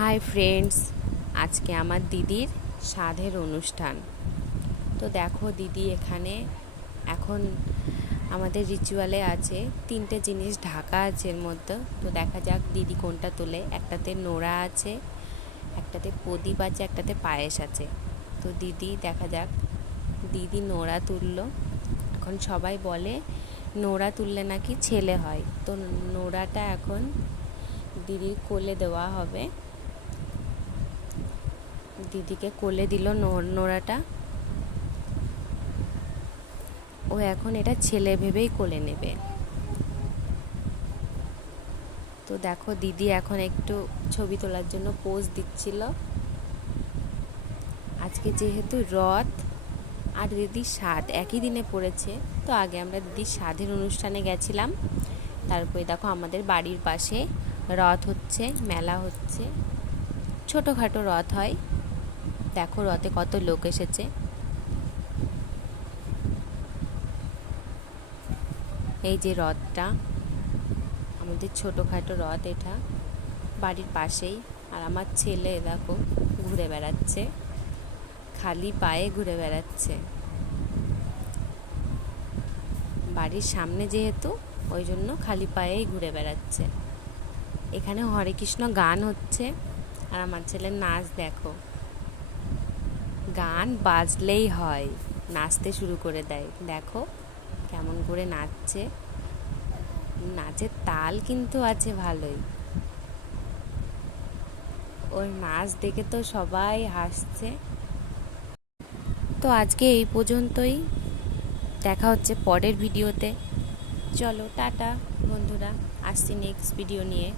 Hi friends, আজকে আমার দিদির সাধের অনুষ্ঠান। তো দেখো দিদি এখানে এখন আমাদের রিচুয়ালে আছে তিনটে জিনিস ঢাকা আছে এর মধ্যে। তো দেখা যাক দিদি কোনটা তোলে। একটাতে নোড়া আছে, একটাতে প্রদীপ আছে, একটাতে পায়েস আছে। তো দিদি দেখা যাক, দিদি নোড়া তুললো। এখন সবাই বলে নোড়া তুললে নাকি ছেলে হয়। তো নোড়াটা এখন দিদির কোলে দেওয়া হবে। দিদিকে কোলে দিল নোড়াটা। ও এখন এটা ছেলে ভেবেই কোলে নেবে। তো দেখো দিদি এখন একটু ছবি তোলার জন্য পোজ দিচ্ছিল। আজকে যেহেতু রথ আর দিদির সাধ একই দিনে পড়েছে, তো আগে আমরা দিদির সাধের অনুষ্ঠানে গেছিলাম। তারপরে দেখো আমাদের বাড়ির পাশে রথ হচ্ছে, মেলা হচ্ছে, ছোটোখাটো রথ হয়। দেখো রথে কত লোক এসেছে। এই যে রথটা, আমাদের ছোটোখাটো রথ, এটা বাড়ির পাশেই। আর আমার ছেলে দেখো ঘুরে বেড়াচ্ছে, খালি পায়ে ঘুরে বেড়াচ্ছে। বাড়ির সামনে যেহেতু, ওই জন্য খালি পায়েই ঘুরে বেড়াচ্ছে। এখানে হরে কৃষ্ণ গান হচ্ছে, আর আমার ছেলের নাচ দেখো। গান বাজলেই হয়, নাচতে শুরু করে দেয়। দেখো কেমন করে নাচছে। নাচের তাল কিন্তু আছে ভালোই। ওর নাচ দেখে তো সবাই হাসছে। তো আজকে এই পর্যন্তই, দেখা হচ্ছে পরের ভিডিওতে। চলো টাটা বন্ধুরা, আসছি নেক্সট ভিডিও নিয়ে।